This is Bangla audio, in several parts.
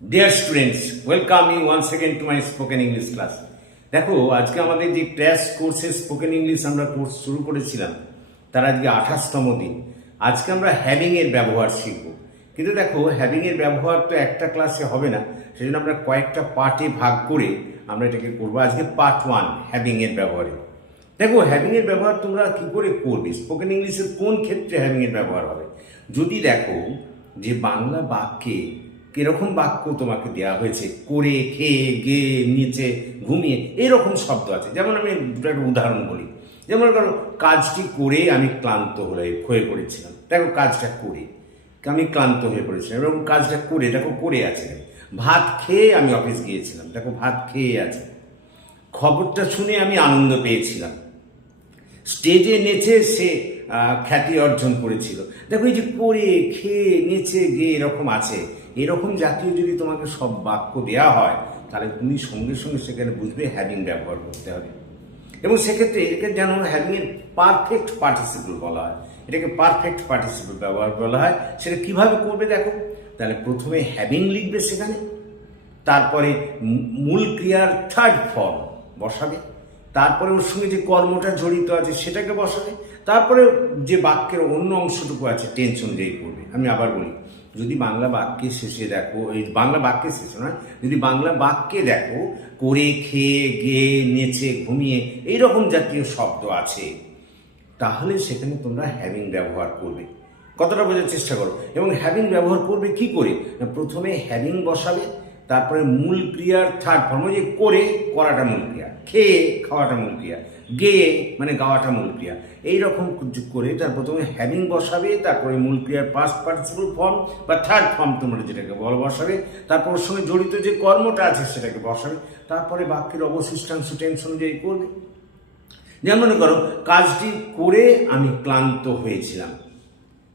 Dear students, welcome you once again to my spoken English class. দেখো আজকে আমাদের যে ক্র্যাশ কোর্সে স্পোকেন ইংলিশ আমরা কোর্স শুরু করেছিলাম তার আজকে 28তম দিন। আজকে আমরা হ্যাভিং এর ব্যবহার শিখব। কিন্তু দেখো হ্যাভিং এর ব্যবহার তো একটা ক্লাসে হবে না, সেজন্য আমরা কয়েকটা পার্টে ভাগ করে আমরা এটাকে করবো। আজকে পার্ট 1 হ্যাভিং এর ব্যবহারে। দেখো হ্যাভিং এর ব্যবহার তোমরা কি করে করবে, স্পোকেন ইংলিশের কোন ক্ষেত্রে হ্যাভিং এর ব্যবহার হবে। যদি দেখো যে বাংলা বাক্যে কিরকম বাক্য তোমাকে দেওয়া হয়েছে, করে, খেয়ে, গিয়ে, নিচে, ঘুমিয়ে, এইরকম শব্দ আছে। যেমন আমি দুটো একটা উদাহরণ বলি। যেমন ধরো কাজটি করে আমি ক্লান্ত হয়ে পড়েছিলাম। দেখো কাজটা করে আমি ক্লান্ত হয়ে পড়েছিলাম এবং কাজটা করে দেখো করে আছে। ভাত খেয়ে আমি অফিস গিয়েছিলাম, দেখো ভাত খেয়ে আছে। খবরটা শুনে আমি আনন্দ পেয়েছিলাম। স্টেজে নেচে সে খ্যাতি অর্জন করেছিল। দেখো এই যে করে, খেয়ে, নেচে, গিয়ে এরকম আছে। এরকম জাতীয় যদি তোমাকে সব বাক্য দেওয়া হয় তাহলে তুমি সঙ্গে সঙ্গে সেখানে বুঝবে হ্যাভিং ব্যবহার করতে হবে। এবং সেক্ষেত্রে এটাকে যেন হ্যাভিংয়ের পারফেক্ট পার্টিসিপল বলা হয়, এটাকে পারফেক্ট পার্টিসিপল ব্যবহার বলা হয়। সেটা কিভাবে করবে দেখো, তাহলে প্রথমে হ্যাভিং লিখবে সেখানে, তারপরে মূল ক্রিয়ার থার্ড ফর্ম বসাবে, তারপরে ওর সঙ্গে যে কর্মটা জড়িত আছে সেটাকে বসাবে, তারপরে যে বাক্যের অন্য অংশটুকু আছে টেন্স অনুযায়ী করবে। আমি আবার বলি, যদি বাংলা বাক্যের শেষে দেখো, এই বাংলা বাক্যের শেষে নয়, যদি বাংলা বাক্যে দেখো করে, খেয়ে, গিয়ে, নেচে, ঘুমিয়ে এইরকম জাতীয় শব্দ আছে, তাহলে সেখানে তোমরা হ্যাভিং ব্যবহার করবে। কতটা বোঝার চেষ্টা করো। এবং হ্যাভিং ব্যবহার করবে কি করে, প্রথমে হ্যাভিং বসাবে, তারপরে মূল ক্রিয়ার থার্ড ফর্ম, যে করে করাটা মূল ক্রিয়া, খেয়ে খাওয়াটা মূল ক্রিয়া, গেয়ে মানে গাওয়াটা মূল ক্রিয়া, এইরকম করে তার প্রথমে হ্যাভিং বসাবে, তারপরে মূল ক্রিয়ার পাস্ট পার্টিসিপল ফর্ম বা থার্ড ফর্ম তোমরা যেটাকে বলো বসাবে, তারপর ওর সঙ্গে জড়িত যে কর্মটা আছে সেটাকে বসাবে, তারপরে বাক্যের অবশিষ্টাংশ টেন্স অনুযায়ী করবে। যেমন মনে করো কাজটি করে আমি ক্লান্ত হয়েছিলাম,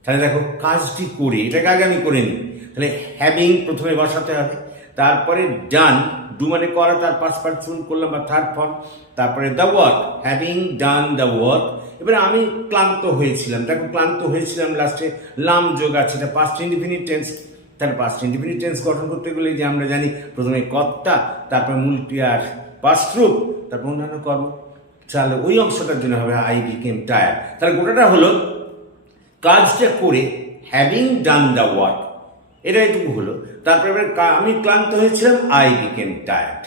তাহলে দেখো কাজটি করে এটাকে আগে আমি করে নিই, তাহলে হ্যাভিং প্রথমে বসাতে হবে, তারপরে ডান, ডু মানে করা, তার পাস্ট পার্টিসিপল করলাম বা থার্ড ফর্ম, তারপরে the work, having done the work. এবারে আমি ক্লান্ত হয়েছিলাম, দেখো ক্লান্ত হয়েছিলাম লাস্টে লাম যোগ আছে, এটা পাস্ট ইনডিফিনিট টেন্স। তাহলে পাস্ট ইনডিফিনিট টেন্স গঠন করতে গেলে যে আমরা জানি প্রথমে কর্তা, তারপরে মূল ক্রিয়ার পাস্ট রূপ, তারপর অন্যান্য কর্ম। তাহলে ওই অংশটার জন্য হবে আই বিকেম টায়ার্ড। তাহলে গোটাটা হলো কাজটা করে হ্যাভিং ডান দ্য ওয়ার্ক, এটা এটুকু হলো। তারপরে আমি ক্লান্ত হয়েছিলাম, আই বিকেম টায়ার্ড।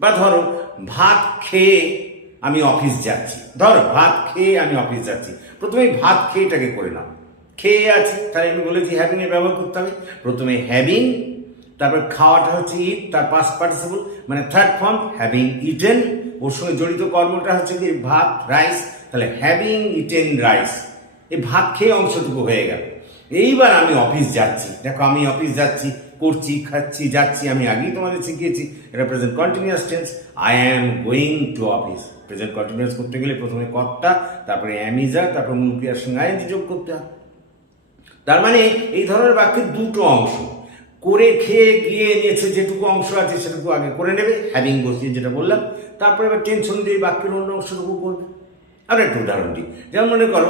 বা ধরো ভাত খেয়ে আমি অফিস যাচ্ছি, ধরো ভাত খেয়ে আমি অফিস যাচ্ছি, প্রথমে ভাত খেয়েটাকে করে নাও, খেয়ে আছে, তাই আমি বলেছি হ্যাভিং এর ব্যবহার করতে হবে। প্রথমে হ্যাভিং, তারপর খাওয়াটা হচ্ছে ইট, তার পাস্ট পার্টিসিপল মানে থার্ড ফর্ম, হ্যাভিং ইটেন, ওর সঙ্গে জড়িত কর্মটা হচ্ছে কি ভাত, রাইস, তাহলে হ্যাভিং ইটেন রাইস। এই ভাত খেয়ে অংশটুকু হয়ে গেল। এইবার আমি অফিস যাচ্ছি, দেখো আমি অফিস যাচ্ছি, করছি, খাচ্ছি, যাচ্ছি, আমি আগেই তোমাদের শিখিয়েছি এটা present continuous tense. I am going to office, present continuous করতে গেলে প্রথমে কর্তা, তারপরে অ্যাম ইজ আর, তারপর মূল ক্রিয়ার সঙ্গে আইএনজি যোগ করতে হয়। তার মানে এই ধরনের বাক্যের দুটো অংশ, করে, খেয়ে, গিয়ে, নিয়েছে, যেটুকু অংশ আছে সেটুকু আগে করে নেবে হ্যাভিং বসিয়ে, যেটা বললাম, তারপরে এবার টেন্স অনুযায়ী বাক্যের অন্য অংশটুকু করবে। আর একটা উদাহরণ দিই, যেমন মনে করো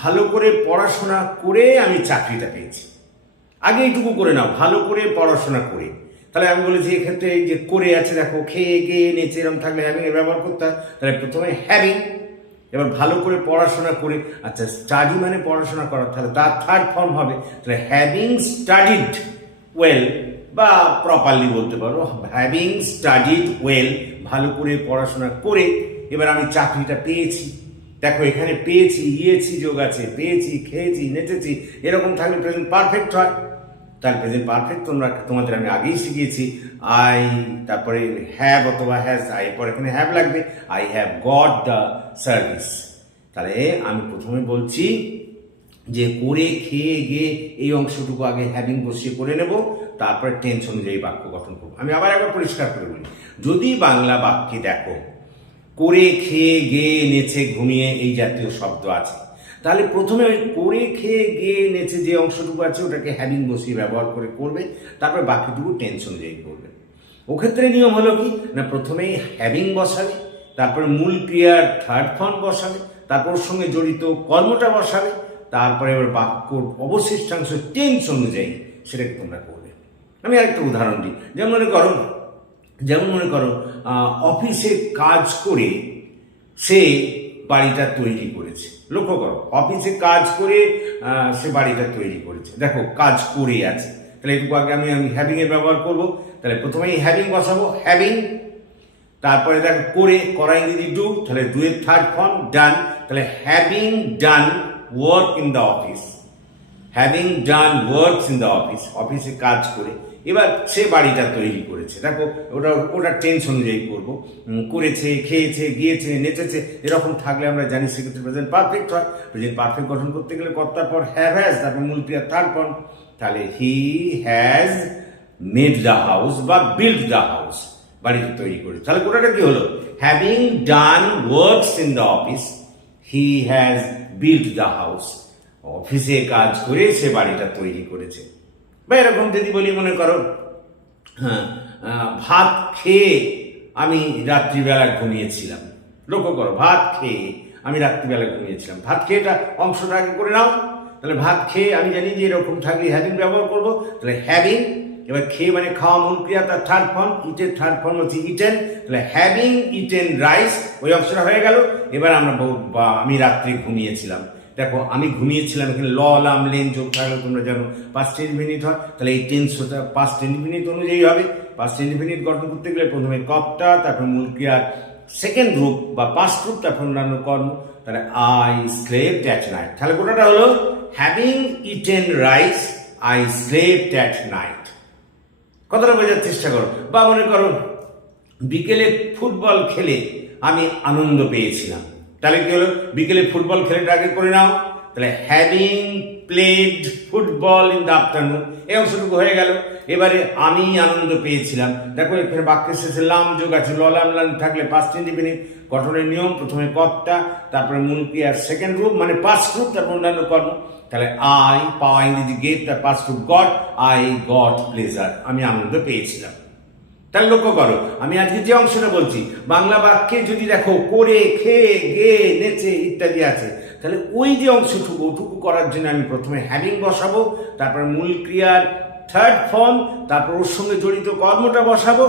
ভালো করে পড়াশোনা করে আমি চাকরিটা পেয়েছি। আগে এইটুকু করে নাও, ভালো করে পড়াশোনা করে। তাহলে আমি বলেছি এক্ষেত্রে এই যে করে আছে, দেখো খেয়ে গিয়ে নেচে এরকম থাকলে হ্যাভিং এর ব্যবহার করতে হয়। তাহলে প্রথমে হ্যাভিং, এবার ভালো করে পড়াশোনা করে, আচ্ছা স্টাডি মানে পড়াশোনা করা, তাহলে তার থার্ড ফর্ম হবে, তাহলে হ্যাভিং স্টাডিড ওয়েল, বা প্রপারলি বলতে পারো হ্যাভিং স্টাডিড ওয়েল, ভালো করে পড়াশোনা করে এবার আমি চাকরিটা পেয়েছি। দেখো এখানে পেয়েছি, ইয়েছি যোগ আছে, পেয়েছি, খেয়েছি, নেচেছি, এরকম থাকলে প্রেজেন্ট পারফেক্ট হয়। তাহলে প্রেজেন্ট পারফেক্ট তোমাদের আমি আগেই শিখিয়েছি। আই, তারপরে হ্যাভ অথবা হ্যাজ, আই পর এখানে হ্যাভ লাগবে, I have got the service. তাহলে আমি প্রথমে বলছি যে করে, খেয়ে, গিয়ে এই অংশটুকু আগে হ্যাভিং বসিয়ে করে নেব, তারপরে টেন্স অনুযায়ী বাক্য গঠন করবো। আমি আবার একবার পরিষ্কার করে বলি, যদি বাংলা বাক্যে দেখো করে, খেয়ে, গিয়ে, নেচে, ঘুমিয়ে এই জাতীয় শব্দ আছে, তাহলে প্রথমে ওই করে, খেয়ে, গিয়ে, নেচে যে অংশটুকু আছে ওটাকে হ্যাভিং বসিয়ে ব্যবহার করে করবে, তারপরে বাকিটুকু টেন্স অনুযায়ী করবে। ওক্ষেত্রে নিয়ম হলো কি না, প্রথমেই হ্যাভিং বসাবে, তারপরে মূল ক্রিয়ার থার্ড ফর্ম বসাবে, তারপর ওর সঙ্গে জড়িত কর্মটা বসাবে, তারপরে এবার বাক্যর অবশিষ্টাংশ টেন্স অনুযায়ী সেটাকে তোমরা করবে। আমি আরেকটা উদাহরণ দিই। যেমন মনে করো অফিসে কাজ করে সে বাড়িটা তৈরি করেছে। লক্ষ্য করো, অফিসে কাজ করে সে বাড়িটা তৈরি করেছে। দেখো কাজ করে আছে, তাহলে একটু আগে আমি হ্যাভিং এর ব্যবহার করব। তাহলে প্রথমেই হ্যাভিং বসাবো, হ্যাভিং। তারপরে দেখো করে, করা ইংরেজি ডু, তাহলে ডু এর থার্ড ফর্ম ডান। তাহলে having done work in the office, having done works in the office, অফিসে কাজ করে এবার সে বাড়িটা তৈরি করেছে। দেখো ওটা টেন্স অনুযায়ী করবো। করেছে, খেয়েছে, গিয়েছে, নেচেছে, এরকম থাকলে আমরা জানি সেক্ষেত্রে প্রেজেন্ট পারফেক্ট হয়। প্রেজেন্ট পারফেক্ট গঠন করতে গেলে কর্তার পর হ্যাভ হ্যাজ, তারপর মূল ক্রিয়ার থার্ড ফর্ম। তাহলে he has made the house বা বিল্ড দ্য হাউস, বাড়িটা তৈরি করেছে। তাহলে গোটাটা কি হলো? Having done works in the office, he has build the house, অফিসে কাজ করে সে বাড়িটা তৈরি করেছে। বা এরকম যদি বলি, মনে করো ভাত খেয়ে আমি রাত্রিবেলা ঘুমিয়েছিলাম। লক্ষ্য করো, ভাত খেয়ে আমি রাত্রিবেলা ঘুমিয়েছিলাম। ভাত খেয়েটা অংশটা আগে করে নাও। তাহলে ভাত খেয়ে আমি জানি যে এরকম থাকলে হ্যাভিং ব্যবহার করবো। তাহলে হ্যাভিং, এবার খেয়ে মানে খাওয়া মূল ক্রিয়া, তার থার্ড ফর্ম, ইটের থার্ড ফর্ম হচ্ছে ইটেন। তাহলে হ্যাভিং ইটেন রাইস, ওই অংশটা হয়ে গেল। এবার আমরা আমি রাত্রে ঘুমিয়েছিলাম। দেখো আমি ঘুমিয়েছিলাম, এখানে ল লাম লেন যোগ থাকলে তোমরা জানো পাস্ট ইনডিফিনিট হয়। তাহলে এই টেন্সটা পাস্ট ইনডিফিনিট অনুযায়ী হবে। পাস্ট ইনডিফিনিট গঠন করতে গেলে প্রথমে কর্তা, তারপর মূল ক্রিয়ার সেকেন্ড রূপ বা পাস্ট রূপ, তারপর অন্যান্য কর্ম। তাহলে আই স্লেপড অ্যাট নাইট। তাহলে গোটাটা হলো having eaten rice I slept at night. কথাটা বোঝার চেষ্টা করো। বা মনে করো বিকেলে ফুটবল খেলে আমি আনন্দ পেয়েছিলাম। তাহলে কি হলো? বিকেলে ফুটবল খেলেটা আগে করে নাও। তাহলে having played football in the afternoon, এই অংশটুকু হয়ে গেল। এবারে আমি আনন্দ পেয়েছিলাম। দেখো এখানে বাক্যের শেষে লাম যোগ আছে, লাম থাকলে পাস্ট ইনডিফিনিট গঠনের নিয়ম, প্রথমে কর্তা, তারপরে মূল ক্রিয়ার সেকেন্ড রূপ মানে পাস্ট রূপ, তারপর অন্যান্য কর্ম। তাহলে আই, পাওয়া ইংরেজি গেট, তার পাস্ট রূপ গট, আই গট প্লেজার, আমি আনন্দ পেয়েছিলাম। তাহলে লক্ষ্য করো, আমি আজকে যে অংশটা বলছি বাংলা বাক্যে যদি দেখো করে, খেয়ে, গে, নেচে ইত্যাদি আছে, তাহলে ওই যে অংশটুকু, ওটুকু করার জন্য আমি প্রথমে হ্যাভিং বসাবো, তারপর মূল ক্রিয়ার থার্ড ফর্ম, তারপর ওর সঙ্গে জড়িত কর্মটা বসাবো,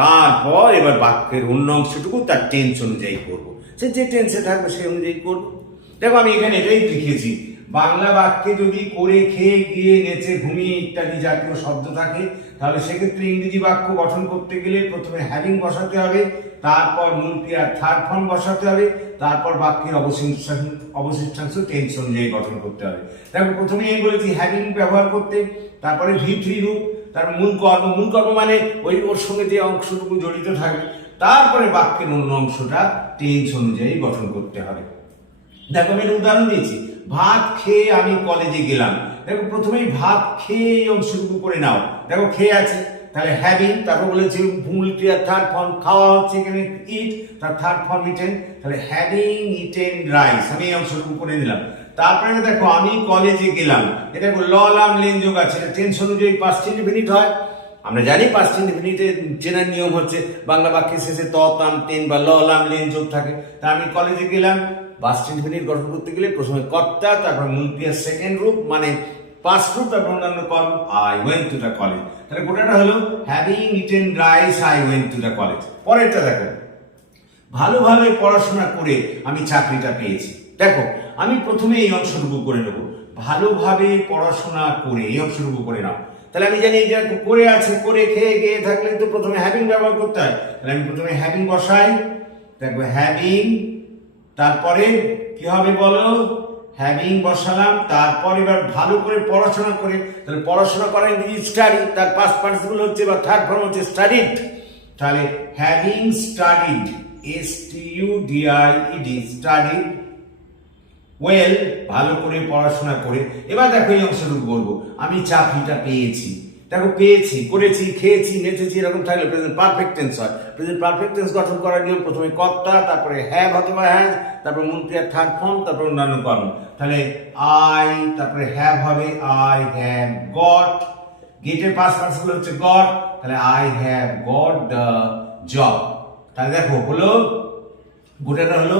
তারপর এবার বাক্যের অন্য অংশটুকু তার টেন্স অনুযায়ী করবো। সে যে টেন্সে থাকবে সেই অনুযায়ী করবো। দেখো আমি এখানে এটাই লিখেছি, বাংলা বাক্যে যদি করে, খেয়ে, গিয়ে, নেচে, ঘুমিয়ে ইত্যাদি জাতীয় শব্দ থাকে, তাহলে সেক্ষেত্রে ইংরেজি বাক্য গঠন করতে গেলে প্রথমে হ্যাভিং বসাতে হবে, তারপর মূল ক্রিয়ার থার্ড ফর্ম বসাতে হবে, তারপর বাক্যের অবশিষ্টাংশ টেন্স অনুযায়ী গঠন করতে হবে। দেখো প্রথমে আমি বলেছি হ্যাভিং ব্যবহার করতে, তারপরে V3 রূপ, তার মূল কর্ম মানে ওই ওর সঙ্গে যে অংশটুকু জড়িত থাকে, তারপরে বাক্যের অন্য অংশটা টেন্স অনুযায়ী গঠন করতে হবে। দেখো আমি একটা উদাহরণ দিয়েছি, ভাত খেয়ে আমি কলেজে গেলাম। দেখো প্রথমেই ভাত খেয়ে এই অংশটুকু করে নাও। দেখো খেয়ে আছে, তাহলে হ্যাভিং, তারপর বলেছি মূল ক্রিয়ার থার্ড ফর্ম, খাওয়া হচ্ছে এখানে ইট, তার থার্ড ফর্ম ইটেন, তাহলে হ্যাভিং ইটেন রাইস, আমি এই অংশটুকু করে নিলাম। তারপরে দেখো আমি কলেজে গেলাম, এটা ল লাম লেন যোগ আছে, এটা টেন্স অনুযায়ী পাস্ট ইনডিফিনিট হয়। আমরা জানি পাস্ট ইনডিফিনিটের চেনার নিয়ম হচ্ছে বাংলা বাক্যের শেষে ত, তাম, তেন বা ল লাম লেন যোগ থাকে। তা আমি কলেজে গেলাম, পাস্ট ইনডিফিনিট গঠন করতে গেলে প্রথমে কর্তা, তারপর মূল ক্রিয়ার সেকেন্ড রূপ মানে পাস্ট রূপ, তারপর অন্যান্য কর্ম, I went to the college. তাহলে গোটাটা হলো having eaten rice I went to the college. পরেরটা দেখো, ভালোভাবে পড়াশোনা করে আমি চাকরিটা পেয়েছি। দেখো আমি প্রথমে এই অংশটুকু করে নেব, ভালোভাবে পড়াশোনা করে, এই অংশটুকু করে নাও। তাহলে আমি জানি যে করে আছে, করে, খেয়ে, গিয়ে থাকলে তো প্রথমে হ্যাভিং ব্যবহার করতে হয়। তাহলে আমি প্রথমে হ্যাভিং বসাই, দেখো হ্যাভিং, তারপরে কি হবে বলো, হ্যাভিং বসালাম, তারপর এবার ভালো করে পড়াশোনা করে, তাহলে পড়াশোনা করা ইংরেজি স্টাডি, তার পাস্ট পার্টিসিপল হচ্ছে বা থার্ড ফর্ম হচ্ছে স্টাডিড। তাহলে having studied, STUDIED, studied well, ভালো করে পড়াশোনা করে। এবার দেখো এই অংশটুকু বলবো, আমি চাকরিটা পেয়েছি। দেখো পেয়েছি, করেছি, খেয়েছি, নেচেছি, এরকম থাকলে প্রেজেন্ট পারফেক্ট টেন্স হয়। প্রেজেন্ট পারফেক্ট টেন্স গঠন করার নিয়ম প্রথমে কর্তা, তারপরে হ্যাভ অথবা হ্যাজ, তারপর মূল ক্রিয়ার থার্ড ফর্ম, তারপর অন্যান্য কর্ম। তাহলে আই, তারপরে হ্যাভ হবে আই হ্যাভ গট, গেটের পাস্ট পার্টিসিপল হচ্ছে গট, তাহলে I have got the job. তাহলে দেখো হলো, গোটাটা হলো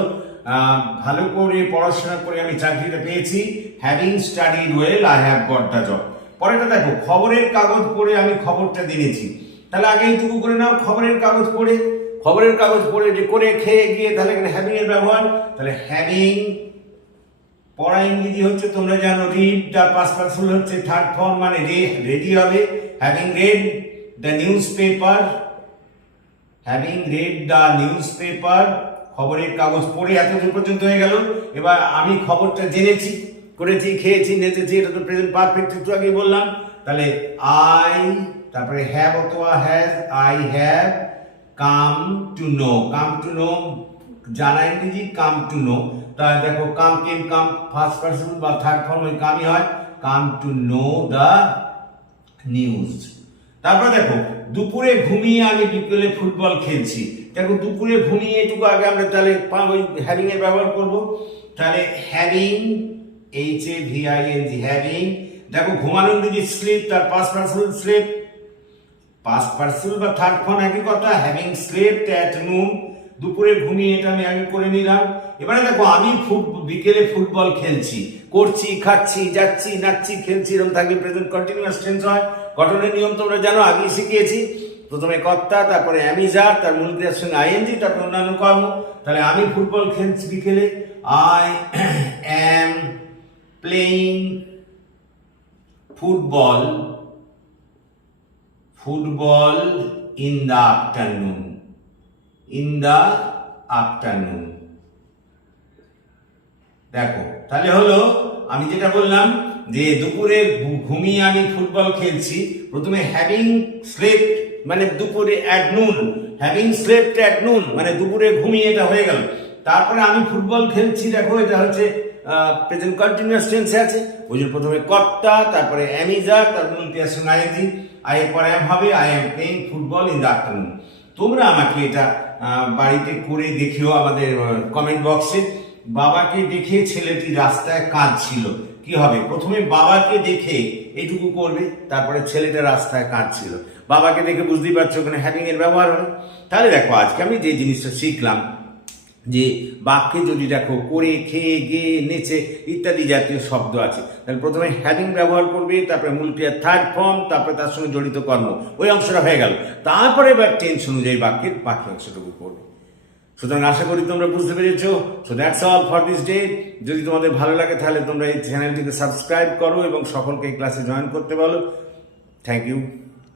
ভালো করে পড়াশোনা করে আমি চাকরিটা পেয়েছি, having studied well I have got the job. পরেরটা দেখো, খবরের কাগজ পড়ে আমি খবরটা জেনেছি। তাহলে আগে এইটুকু করে নাও, খবরের কাগজ পড়ে যে করে খেয়ে গিয়ে, তাহলে এখানে হ্যাভিং এর ব্যবহার। তাহলে হ্যাভিং, পড়া ইংরেজি হচ্ছে তোমরা জানো রিড, তার পাস্ট পার্সন হচ্ছে থার্ড ফর্ম মানে রেডি হবে। Having red the news paper, খবরের কাগজ পড়ে এতদূর পর্যন্ত হয়ে গেল। এবার আমি খবরটা জেনেছি, করেছি, খেয়েছি, নেচেছি, এটা তো প্রেজেন্ট পারফেক্ট একটু আগে বললাম। তাহলে আই, তারপরে হ্যাভ অথবা has, I have come to know, জানা ইংরেজি কাম টু নো। তাহলে দেখো কাম ফার্স্ট পারসন বা থার্ড ফর্ম ওই কামই হয়, come to know the news. তারপর দেখো, দুপুরে ঘুমিয়ে আমি বিকেলে ফুটবল খেলছি। দেখো দুপুরে ঘুমিয়ে, এটুকু আগে আমরা তাহলে ওই হ্যাভিং এর ব্যবহার করব। তাহলে হ্যাভিং, HAVING, হ্যাভিং। দেখো ঘুমানো ইংরেজি স্লিপ, তার past person sleep, past person বা থার্ড ফর্ম একই কথা, হ্যাভিং স্লিপড অ্যাট নুন। দুপুরে ঘুমিয়ে, এটা আমি আগে করে নিলাম। এবারে দেখো আমি বিকেলে ফুটবল খেলছি, করছি, খাচ্ছি, যাচ্ছি, নাচছি, খেলছি, এরকম থাকলে প্রেজেন্ট কন্টিনিউয়াস টেন্স হয়। গঠনের নিয়ম তোমরা জানো, আগেই শিখিয়েছি। প্রথমে কর্তা, তারপরে অ্যামিজার, তার মূল ক্রিয়ার সঙ্গে আইএনজি, তারপরে অন্যান্য কর্ম। তাহলে আমি ফুটবল খেলছি বিকেলে, I am playing football in the afternoon. দেখো তাহলে হলো, আমি যেটা বললাম যে দুপুরে ঘুমিয়ে আমি ফুটবল খেলছি, প্রথমে হ্যাভিং স্লেপ্ট মানে দুপুরে অ্যাট নুন, মানে দুপুরে ঘুমিয়ে, এটা হয়ে গেল। তারপরে আমি ফুটবল খেলছি, দেখো এটা হচ্ছে প্রেজেন্ট কন্টিনিউয়াস টেন্সে আছে, ওই জন্য প্রথমে কর্তা, তারপরে অ্যামিজার, তার মূল ক্রিয়ার সঙ্গে আইএনজি, আই এর পরে হবে I am playing football in the afternoon. তোমরা আমাকে এটা বাড়িতে করে দেখিও আমাদের কমেন্ট বক্সে। বাবাকে দেখে ছেলেটি রাস্তায় কাঁদছিল, কি হবে? প্রথমে বাবাকে দেখে এইটুকু করবে, তারপরে ছেলেটা রাস্তায় কাঁদছিল। বাবাকে দেখে বুঝতেই পারছো ওখানে হ্যাভিং এর ব্যবহার হলো। তাহলে দেখো আজকে আমি যে জিনিসটা শিখলাম, যে বাক্যে যদি দেখো করে, খেয়ে, গিয়ে, নেচে ইত্যাদি জাতীয় শব্দ আছে, তাহলে প্রথমে হ্যাভিং ব্যবহার করবে, তারপরে মূল ক্রিয়ার থার্ড ফর্ম, তারপরে তার সঙ্গে জড়িত কর্ম, ওই অংশটা হয়ে গেল। তারপরে এবার টেন্স অনুযায়ী বাক্যের বাকি অংশটুকু করবে। সুতরাং আশা করি তোমরা বুঝতে পেরেছো। So that's all for this day. যদি তোমাদের ভালো লাগে তাহলে তোমরা এই চ্যানেলটিকে সাবস্ক্রাইব করো এবং সকলকে এই ক্লাসে জয়েন করতে বলো। Thank you.